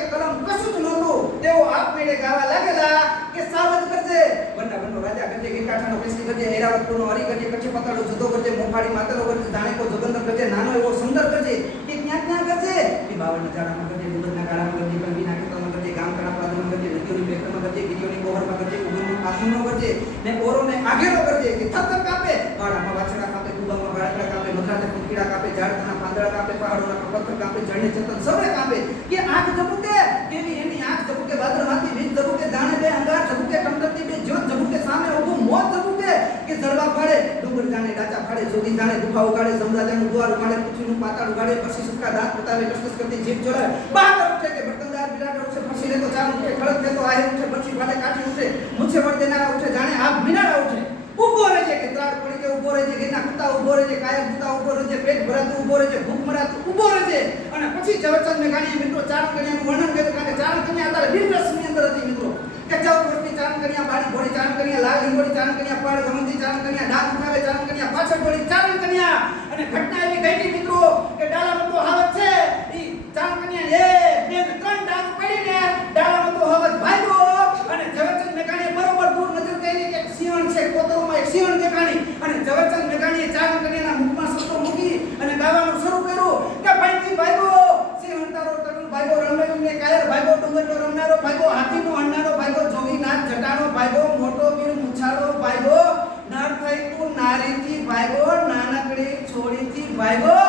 કે કલમ કશું જ નહોતું તેઓ આપમેળે ગાવા લાગેલા કે સાવધ કરજે બંને બંનો રાજા કરજે ગીરકાંઠાનો કેસરી કરજે ઐરાવતપુરનો હરી કરજે કચ્છી પતાળો જુદો કરજે મોફાડી માતરો કરજે જાણેકો જોગંદર કરજે નાનો એવો સુંદર કરજે કે ક્યાં ક્યાં કરજે કે બાવળના ઝાડામાં કરજે ડુંગરના ગાળામાં કરજે કલવીના ખેતરમાં કરજે ગામ કણા પાદરમાં કરજે નદીઓની બેકરમાં કરજે ગીરીઓની બહારમાં કરજે ઉગમનો પાછળનો કરજે ને ઓરોને આગેલો કરજે કે થરથર કાપે ગાળામાં વાછડા કાપે કુબામાં ગાળકડા કાપે મધરાતે ફૂંકીડા કાપે ઝાડના પાંદડા કાપે પહાડોના પથ્થર કાપે જળને ચતન સૌને કાપે કે આંખ ઝબુકે કેવી એની આંખ ઝબુકે વાદળમાંથી વીજ ઝબુકે જાણે બે અંગાર ઝબુકે ટમટમતી બે જ્યોત ઝબુકે સામે ઊભું મોત ઝબુકે કે જળવા ફાડે ડુંગર જાણે ડાચા ફાડે જોગી જાણે દુખા ઉગાડે સમરાજાનું દ્વાર ઉગાડે પૃથ્વીનું પાતાળ ઉગાડે પછી સુખા દાંત પતાવે કસકસ કરતી જીભ જોડે બહાર ઉઠે કે બર્તનદાર બિરાટ ઉઠે પછી રે તો ચાલ ઉઠે ખડક દે તો આય ઉઠે પછી ફાડે કાઠી ઉઠે મુછે વળ દેનારા ઉઠે જાણે આગ મિનારા ઉઠે ઉભો રહે છે કે ત્રાડ પડી કે ઉભો રહે છે કે ના કુતા ઉભો રહે છે કાયા કુતા ઉભો રહે છે પેટ ભરાતું ઉભો રહે છે ભૂખ મરાતું ઉભો રહે છે અને પછી ઝવેરચંદ મેઘાણીએ મિત્રો ચારણ કન્યાનું વર્ણન કર્યું કારણ કે ચારણ કન્યા અત્યારે વીર રસની અંદર હતી મિત્રો કે 14 વર્ષની ચારણ કન્યા બાળી ઘોડી ચારણ કન્યા લાલ હિંગોળી ચારણ કન્યા પાડ ગમંતી ચારણ કન્યા ડાક ઉઠાવે ચારણ કન્યા પાછળ ઘોડી ચારણ કન્યા અને ઘટના એવી ગઈ મિત્રો કે ડાલામાં તો હાવત છે ઈ ચારણ કન્યા એ બે ત્રણ ડાક પડીને ડાલામાં તો હાવત ભાગ્યો અને ઝવેરચંદ મેઘાણીએ બરોબર દૂર નજર કરી કે સિંહણ છે કોતરોમાં એક સિંહણ દેખાણી અને ઝવેરચંદ મેઘાણીએ ચારણ કન્યાના મુખમાં શબ્દો મૂકી અને ગાવાનું શરૂ કર્યું કે ભાઈથી ભાગ્યો સિંહણ તારો તરુણ ભાગ્યો રણમેલને કાયર ભાગ્યો ડુંગરનો રમનારો ભાગ્યો હાથીનો હણનારો ભાગ્યો જોગીનાથ જટાનો ભાગ્યો મોટો વીર મુછાળો ભાગ્યો નર થઈ તું નારીથી ભાગ્યો નાનકડી છોડીથી ભાગ્યો